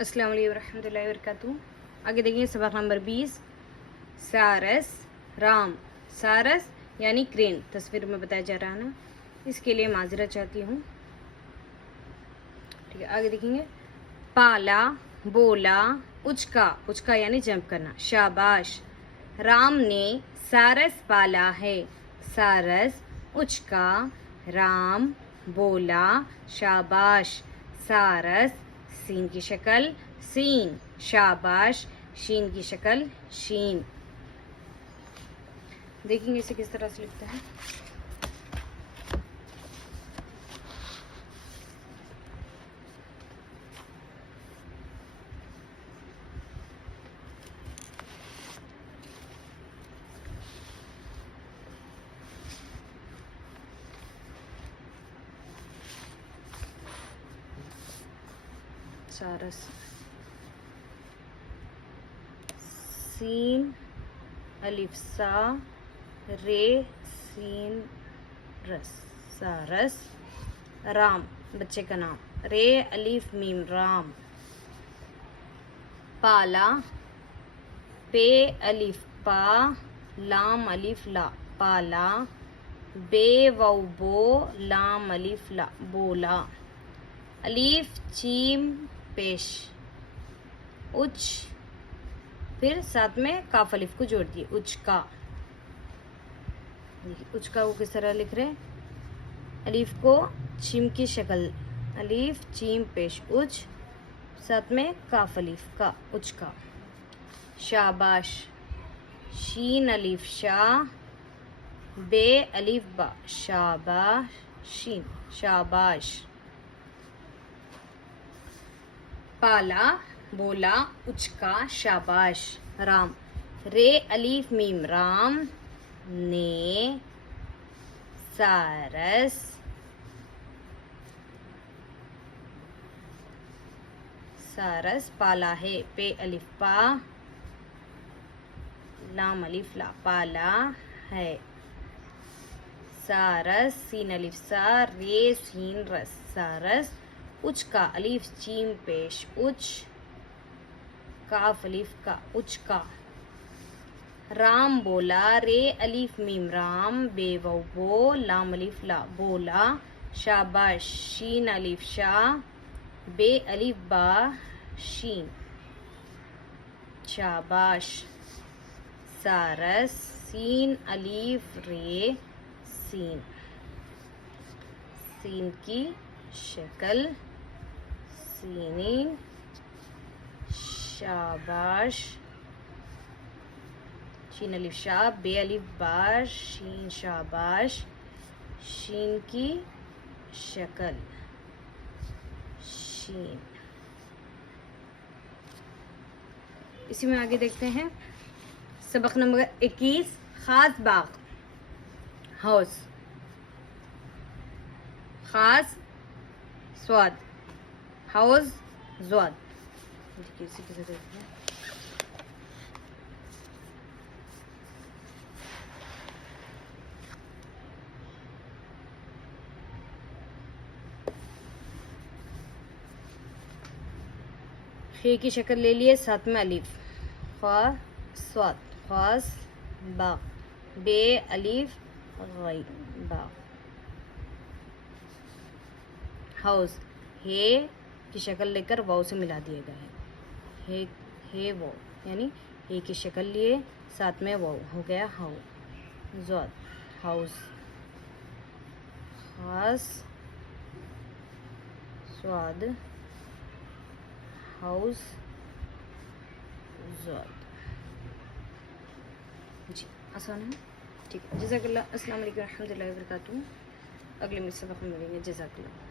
अस्सलाम वालेकुम रहमतुल्लाहि व बरकातुहू। आगे देखिए सबक नंबर 20। सारस राम। सारस यानी क्रेन तस्वीर में बताया जा रहा है ना, इसके लिए माजरा चाहती हूँ। ठीक है, आगे देखेंगे। पाला बोला उचका। उचका यानी जंप करना। शाबाश। राम ने सारस पाला है। सारस उचका राम बोला शाबाश। सारस सीन की शक्ल सीन। शाबाश शीन की शक्ल शीन। देखेंगे इसे किस तरह से लिखते हैं। सारस सीन अलिफ सा रे सीन रस। सारस राम बच्चे का नाम। रे अलिफ मीम राम। पाला पे अलिफ पा लाम अलिफ ला पाला। बे वाउ बो लाम अलिफ ला बोला। अलीफ चीम पेश उच, फिर साथ में काफ अलिफ को जोड़ दिए उचका। उचका को किस तरह लिख रहे हैं। अलीफ को चीम की शक्ल अलीफ चीम पेश उच, साथ में काफ अलिफ का उचका। शाबाश शीन अलिफ शाह बे अलिफ बा शाबाश शीन शाबाश। पाला बोला उचका शाबाश राम। रे अलीफ मीम राम ने सारस सारस पाला है। पे अलिफ पा लाम अलिफ ला पाला है। सारस सीन अलिफ सा रे सीन रस। सारस उचका अलिफ चीम पेश उच काफ अलिफ का उचका। राम बोला रे अलिफ मीम राम बे वो बो लाम अलिफ ला बोला। शाबाश शीन अलिफ शाह बे अलिफ बा शीन शाबाश। सारस सीन अलिफ रे सीन सीन की शक्ल सीनीन शाबाश। शीन अलिफ शाह बे अलिफ बार शीन शाबाश। शीन की शक्ल शीन। इसी में आगे देखते हैं सबक नंबर 21। खास बाग हाउस। खास स्वाद हाउस ज्वाद। इसी के साथ देखते हैं। खे की शक्ल ले लिए, साथ में अलीफ। ख्वा स्वाद ख्वास बाग बे अलीफ गई बाग। हाउस हे की शक्ल लेकर वाव से मिला दिया गया है। हे वो यानी हे की शक्ल लिए, साथ में वाव हो गया हाउ ज्वाद हाउस। खास स्वाद हाउस ज्वाद। जी आसान है। ठीक है, जज़ाकल्लाह। अस्सलाम वालेकुम रहमतुल्लाहि व बरकातुहू। अगले में सबक में मिलेंगे। जज़ाकल्लाह।